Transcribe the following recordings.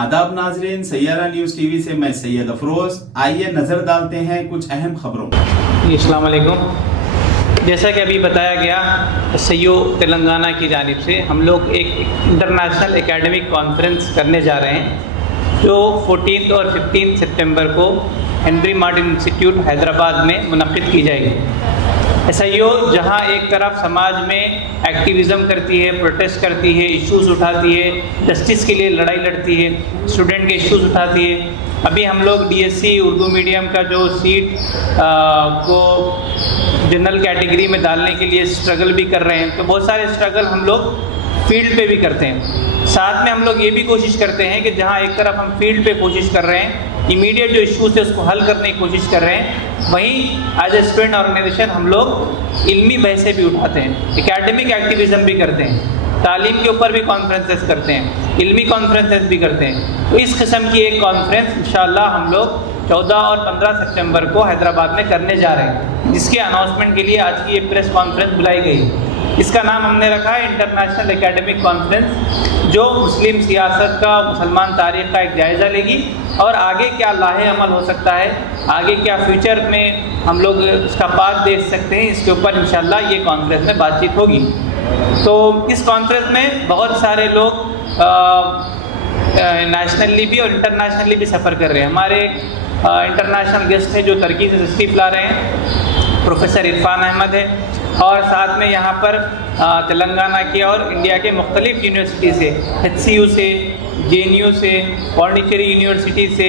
आदाब नाजरीन, Saiyaara news TV से मैं सैयद अफरोज। आइए नज़र डालते हैं कुछ अहम खबरों पर। अस्सलाम वालेकुम। जैसा कि अभी बताया गया, सैयो तेलंगाना की जानिब से हम लोग एक इंटरनेशनल एकेडमिक कॉन्फ्रेंस करने जा रहे हैं जो 14 और 15 सितंबर को हेनरी मार्टिन इंस्टीट्यूट हैदराबाद में मुनक़िद की जाएगी। एसआईओ जहां एक तरफ समाज में एक्टिविज़म करती है, प्रोटेस्ट करती है, इश्यूज़ उठाती है, जस्टिस के लिए लड़ाई लड़ती है, स्टूडेंट के इश्यूज़ उठाती है। अभी हम लोग डीएससी उर्दू मीडियम का जो सीट को जनरल कैटेगरी में डालने के लिए स्ट्रगल भी कर रहे हैं, तो बहुत सारे स्ट्रगल हम लोग फील्ड पे भी करते हैं। साथ में हम लोग ये भी कोशिश करते हैं कि जहाँ एक तरफ हम फील्ड पे कोशिश कर रहे हैं, इमीडिएट जो इश्यूज़ है उसको हल करने की कोशिश कर रहे हैं, वहीं एज ए स्टूडेंट ऑर्गेनाइजेशन हम लोग इल्मी बहसें भी उठाते हैं, एकेडमिक एक्टिविज़म भी करते हैं, तालीम के ऊपर भी कॉन्फ्रेंसेस करते हैं, इल्मी कॉन्फ्रेंसेस भी करते हैं। तो इस किस्म की एक कॉन्फ्रेंस इंशाअल्लाह हम लोग 14 और 15 सितंबर को हैदराबाद में करने जा रहे हैं, जिसके अनाउंसमेंट के लिए आज की ये प्रेस कॉन्फ्रेंस बुलाई गई। इसका नाम हमने रखा है इंटरनेशनल एकेडमिक कॉन्फ्रेंस, जो मुस्लिम सियासत का, मुसलमान तारीख़ का एक जायज़ा लेगी और आगे क्या लाहे अमल हो सकता है, आगे क्या फ्यूचर में हम लोग इसका पाथ देख सकते हैं, इसके ऊपर इंशाअल्लाह ये कॉन्फ्रेंस में बातचीत होगी। तो इस कॉन्फ्रेंस में बहुत सारे लोग नेशनली भी और इंटरनेशनली भी सफ़र कर रहे हैं। हमारे इंटरनेशनल गेस्ट हैं जो तुर्की से तशरीफ़ ला रहे हैं, प्रोफेसर इरफान अहमद है, और साथ में यहाँ पर तेलंगाना के और इंडिया के मुख्तलिफ़ यूनिवर्सिटी से, HCU से, JNU से, पौंडीचेरी यूनिवर्सिटी से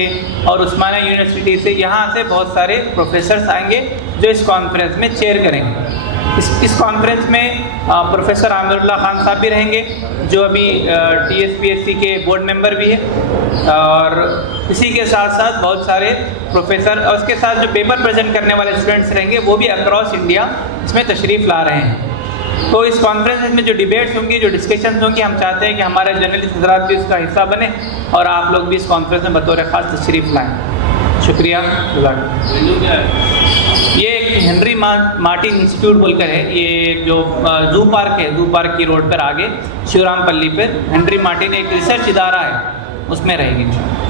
और उस्मानिया यूनिवर्सिटी से, यहाँ से बहुत सारे प्रोफेसर्स आएंगे जो इस कॉन्फ्रेंस में चेयर करेंगे। इस कॉन्फ्रेंस में प्रोफेसर आमिरुल्लाह खान साहब भी रहेंगे जो अभी TSPSC के बोर्ड मेंबर भी है, और इसी के साथ साथ बहुत सारे प्रोफेसर और उसके साथ जो पेपर प्रेजेंट करने वाले स्टूडेंट्स रहेंगे वो भी अक्रॉस इंडिया इसमें तशरीफ़ ला रहे हैं। तो इस कॉन्फ्रेंस में जो डिबेट्स होंगी, जो डिस्कशंस होंगी, हम चाहते हैं कि हमारे जर्नलिस्ट हज़रात भी इसका हिस्सा बने और आप लोग भी इस कॉन्फ्रेंस में बतौर ख़ास तशरीफ़ लाएँ। शुक्रिया। ये एक हेनरी मार्टिन इंस्टीट्यूट बोलकर है, ये जो जू पार्क है, जू पार्क की रोड पर आगे शिवराम पल्ली पर हेनरी मार्टिन एक रिसर्च इदारा है, उसमें रहेगी इंशाअल्लाह।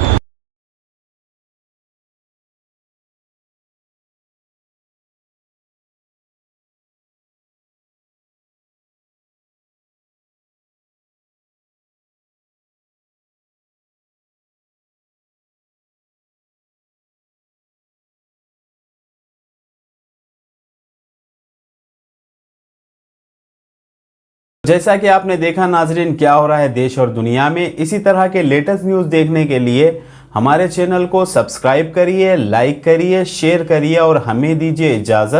जैसा कि आपने देखा नाजरीन, क्या हो रहा है देश और दुनिया में, इसी तरह के लेटेस्ट न्यूज़ देखने के लिए हमारे चैनल को सब्सक्राइब करिए, लाइक करिए, शेयर करिए और हमें दीजिए इजाज़त।